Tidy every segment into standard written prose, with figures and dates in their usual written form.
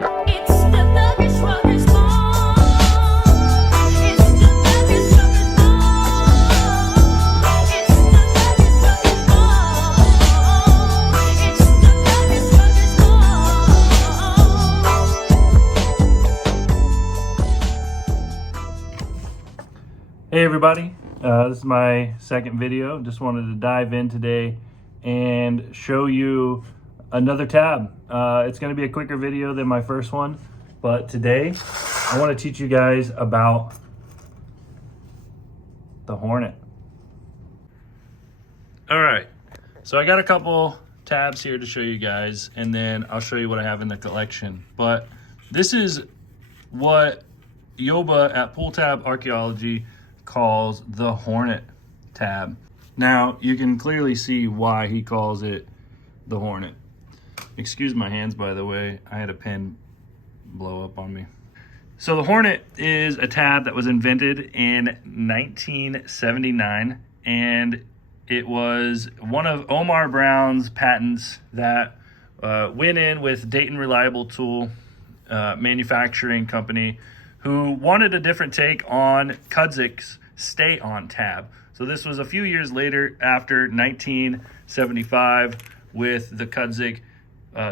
Hey everybody, this is my second video. Just wanted to dive in today and show you another tab. It's going to be a quicker video than my first one, but today I want to teach you guys about the Hornet. Alright, so I got a couple tabs here to show you guys, and then I'll show you what I have in the collection. But this is what Yoba at Pool Tab Archaeology calls the Hornet tab. Now you can clearly see why he calls it the Hornet. Excuse my hands, by the way, I had a pen blow up on me. So the Hornet is a tab that was invented in 1979, and it was one of Omar Brown's patents that went in with Dayton Reliable Tool manufacturing company, who wanted a different take on Kudzik's Stay On tab. So this was a few years later, after 1975, with the Kudzik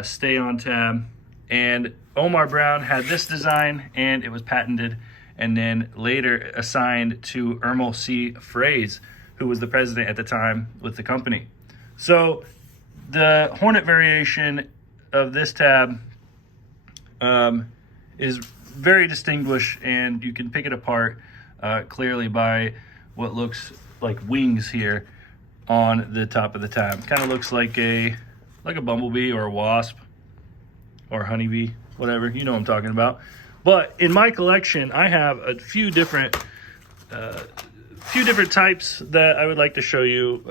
Stay On tab. And Omar Brown had this design, and it was patented, and then later assigned to Ermel C. Fraze, who was the president at the time with the company. So the Hornet variation of this tab is very distinguished, and you can pick it apart clearly by what looks like wings here on the top of the tab. Kind of looks like a bumblebee or a wasp or honeybee, whatever, you know what I'm talking about. But in my collection, I have a few different types that I would like to show you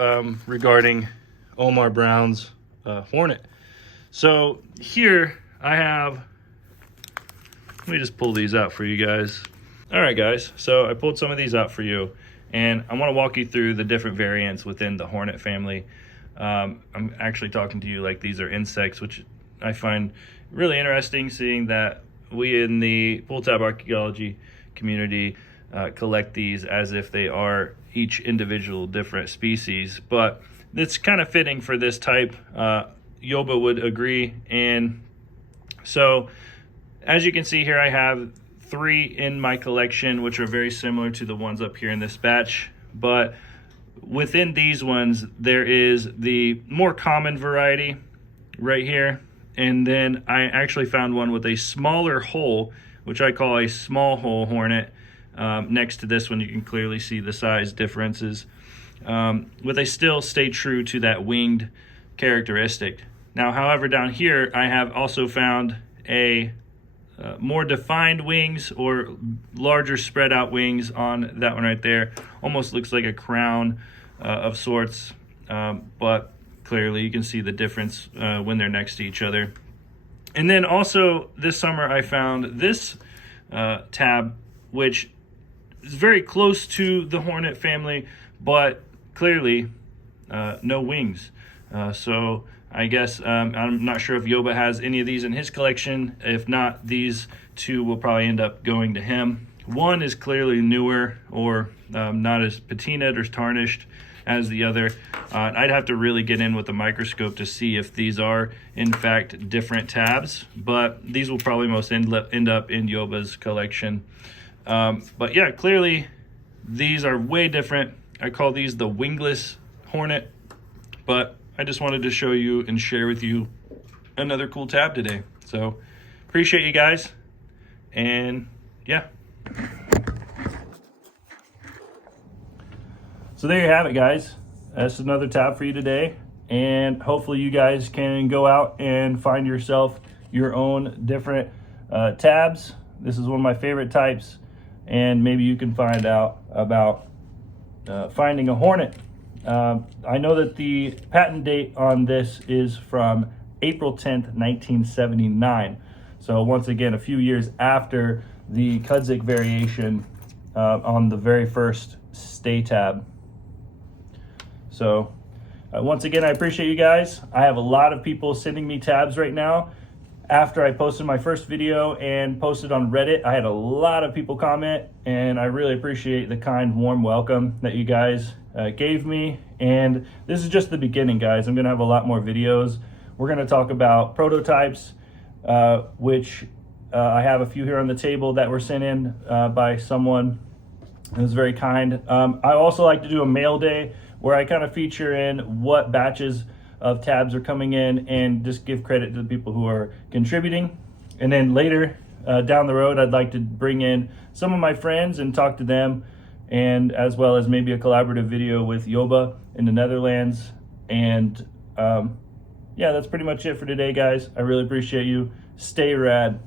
regarding Omar Brown's Hornet. So here I have, let me just pull these out for you guys. All right, guys, so I pulled some of these out for you, and I want to walk you through the different variants within the Hornet family. I'm actually talking to you like these are insects, which I find really interesting, seeing that we in the Pool Tab Archaeology community collect these as if they are each individual different species. But it's kind of fitting for this type. Yoba would agree. And so as you can see here, I have 3 in my collection, which are very similar to the ones up here in this batch. But within these ones, there is the more common variety right here. And then I actually found one with a smaller hole, which I call a small hole Hornet. Next to this one, you can clearly see the size differences. But they still stay true to that winged characteristic. Now, however, down here, I have also found a more defined wings, or larger spread out wings on that one right there. Almost looks like a crown of sorts, but clearly you can see the difference when they're next to each other. And then also this summer I found this tab, which is very close to the Hornet family, but clearly no wings. So I guess I'm not sure if Yoba has any of these in his collection. If not, these 2 will probably end up going to him. One is clearly newer, or not as patinaed or tarnished as the other. I'd have to really get in with the microscope to see if these are in fact different tabs, but these will probably most end up in Yoba's collection. But yeah, clearly these are way different. I call these the wingless Hornet, but I just wanted to show you and share with you another cool tab today. So appreciate you guys, and yeah. So there you have it, guys. That's another tab for you today, and hopefully you guys can go out and find yourself your own different tabs. This is one of my favorite types, and maybe you can find out about finding a Hornet. I know that the patent date on this is from April 10th, 1979. So once again, a few years after the Kudzik variation on the very first Stay tab. So once again, I appreciate you guys. I have a lot of people sending me tabs right now, after I posted my first video and posted on Reddit. I had a lot of people comment, and I really appreciate the kind, warm welcome that you guys gave me. And this is just the beginning, guys. I'm gonna have a lot more videos. We're gonna talk about prototypes, which I have a few here on the table that were sent in by someone who was very kind. I also like to do a mail day where I kind of feature in what batches of tabs are coming in and just give credit to the people who are contributing. And then later down the road, I'd like to bring in some of my friends and talk to them, and as well as maybe a collaborative video with Yoba in the Netherlands. And yeah, that's pretty much it for today, guys. I really appreciate you. Stay rad.